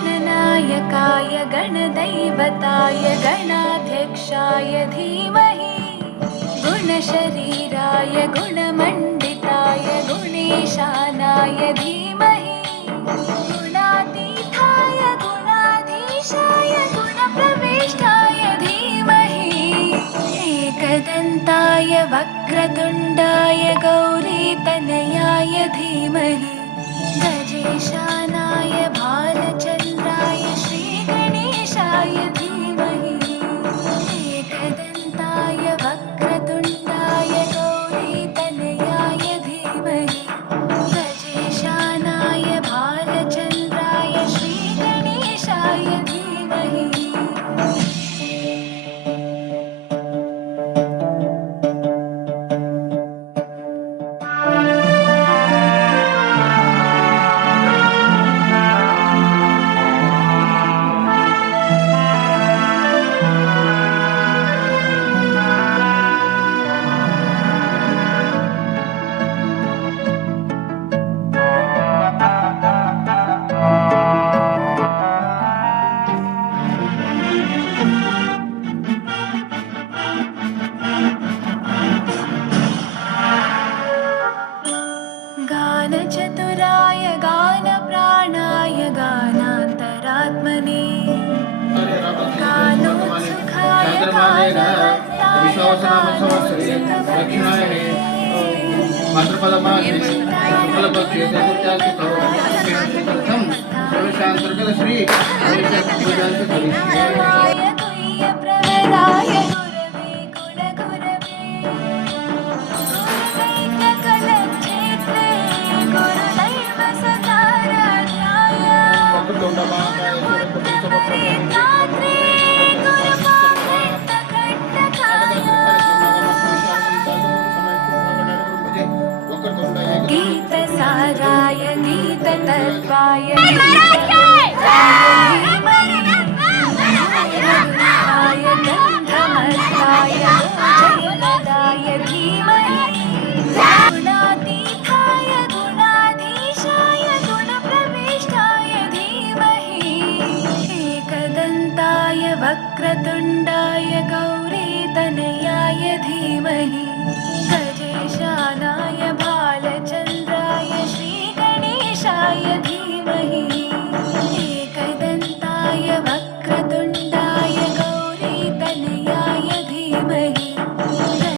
गणनायकाय गणदैवताय गणाध्यक्षाय धीमहि गुणशरीराय गुणमण्डिताय गुणेशानाय धीमहि गुणातीताय गुणाधीशाय गुणप्रविष्टाय धीमहि एकदन्ताय वक्रतुण्डाय गौरीतनयाय धीमहि गजेशानाय भालचन्द्राय श्रीगणेशाय धीमहि एकदन्ताय वक्रतुण्डाय गौरीतनयाय धीमहि गजेशानाय भालचन्द्राय श्रीगणेशाय धीमहि गानचतुराय गानप्राणाय गानान्तरात्मने गानोत्सुकाय दक्षिणायने भाद्रपदमासे शुक्लपक्षे चतुर्थ्यासुतो सर्वशान्तर्गत श्री पूजांत प्रवराय गुरवे गुणगुरवे गुरुवैद्यकलक्षेत्रे गुरुदैव सकाराध्याय गुरुपुत्रपरित्रात्रे गुरुपावृत्तकण्टकाय गीतसाराय गीततत्त्वाय